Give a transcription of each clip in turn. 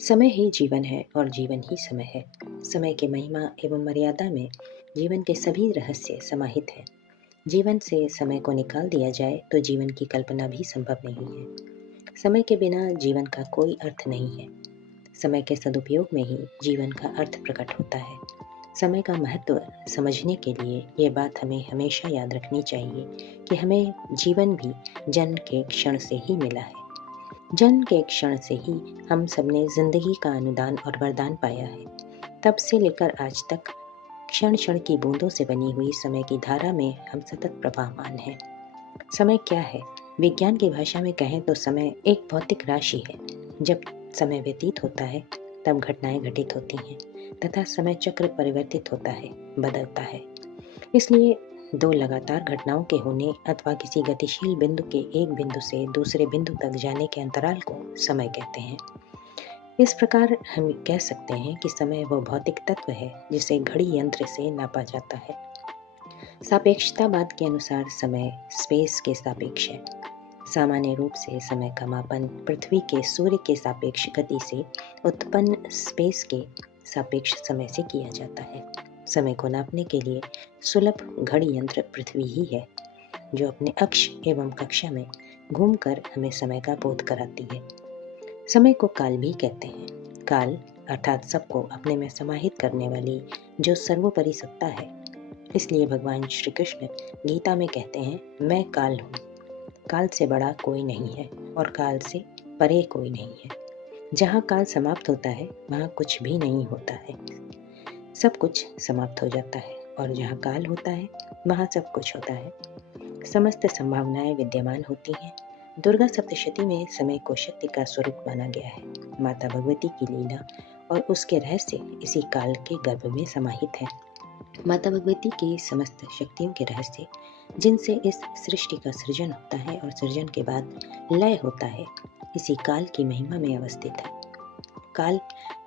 समय ही जीवन है और जीवन ही समय है। समय की महिमा एवं मर्यादा में जीवन के सभी रहस्य समाहित हैं। जीवन से समय को निकाल दिया जाए तो जीवन की कल्पना भी संभव नहीं है। समय के बिना जीवन का कोई अर्थ नहीं है। समय के सदुपयोग में ही जीवन का अर्थ प्रकट होता है। समय का महत्व समझने के लिए ये बात हमें हमेशा याद रखनी चाहिए कि हमें जीवन भी जन्म के क्षण से ही मिला है। जन्म के क्षण से ही हम सबने जिंदगी का अनुदान और वरदान पाया है। तब से लेकर आज तक क्षण क्षण की बूंदों से बनी हुई समय की धारा में हम सतत प्रवाहमान हैं। समय क्या है? विज्ञान की भाषा में कहें तो समय एक भौतिक राशि है। जब समय व्यतीत होता है तब घटनाएं घटित होती हैं तथा समय चक्र परिवर्तित होता है, बदलता है। इसलिए दो लगातार घटनाओं के होने अथवा किसी गतिशील बिंदु के एक बिंदु से दूसरे बिंदु तक जाने के अंतराल को समय कहते हैं। इस प्रकार हम कह सकते हैं कि समय वो भौतिक तत्व है जिसे घड़ी यंत्र से नापा जाता है। सापेक्षतावाद के अनुसार समय स्पेस के सापेक्ष है। सामान्य रूप से समय का मापन पृथ्वी के सूर्य के सापेक्ष गति से उत्पन्न स्पेस के सापेक्ष समय से किया जाता है। समय को नापने के लिए सुलभ घड़ी यंत्र पृथ्वी ही है, जो अपने अक्ष एवं कक्षा में घूमकर हमें समय का बोध कराती है। समय को काल भी कहते हैं। काल अर्थात सबको अपने में समाहित करने वाली जो सर्वोपरि सत्ता है। इसलिए भगवान श्री कृष्ण गीता में कहते हैं, मैं काल हूँ। काल से बड़ा कोई नहीं है और काल से परे कोई नहीं है। जहाँ काल समाप्त होता है वहाँ कुछ भी नहीं होता है। सब कुछ समाप्त हो जाता है और जहाँ काल होता है वहाँ सब कुछ होता है। समस्त संभावनाएं विद्यमान होती हैं। दुर्गा सप्तशती में समय को शक्ति का स्वरूप माना गया है। माता भगवती की लीला और उसके रहस्य इसी काल के गर्भ में समाहित है। माता भगवती की समस्त शक्तियों के रहस्य, जिनसे इस सृष्टि का सृजन होता है और सृजन के बाद लय होता है, इसी काल की महिमा में अवस्थित है। काल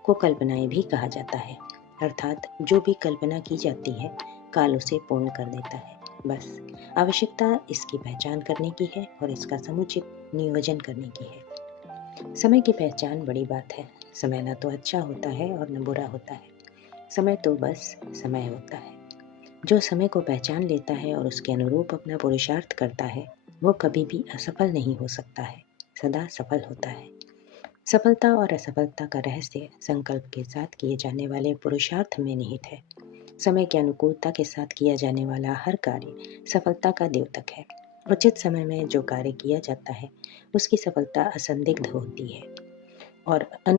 को कल्पनाएं भी कहा जाता है, अर्थात जो भी कल्पना की जाती है काल उसे पूर्ण कर देता है। बस आवश्यकता इसकी पहचान करने की है और इसका समुचित नियोजन करने की है। समय की पहचान बड़ी बात है। समय न तो अच्छा होता है और न बुरा होता है। समय तो बस समय होता है। जो समय को पहचान लेता है और उसके अनुरूप अपना पुरुषार्थ करता है, वो कभी भी असफल नहीं हो सकता है, सदा सफल होता है। सफलता और असफलता का रहस्य संकल्प के साथ किए जाने वाले पुरुषार्थ में निहित है। समय की अनुकूलता के साथ किया जाने वाला हर कार्य सफलता का द्योतक है। उचित समय में जो कार्य किया जाता है उसकी सफलता असंदिग्ध होती है और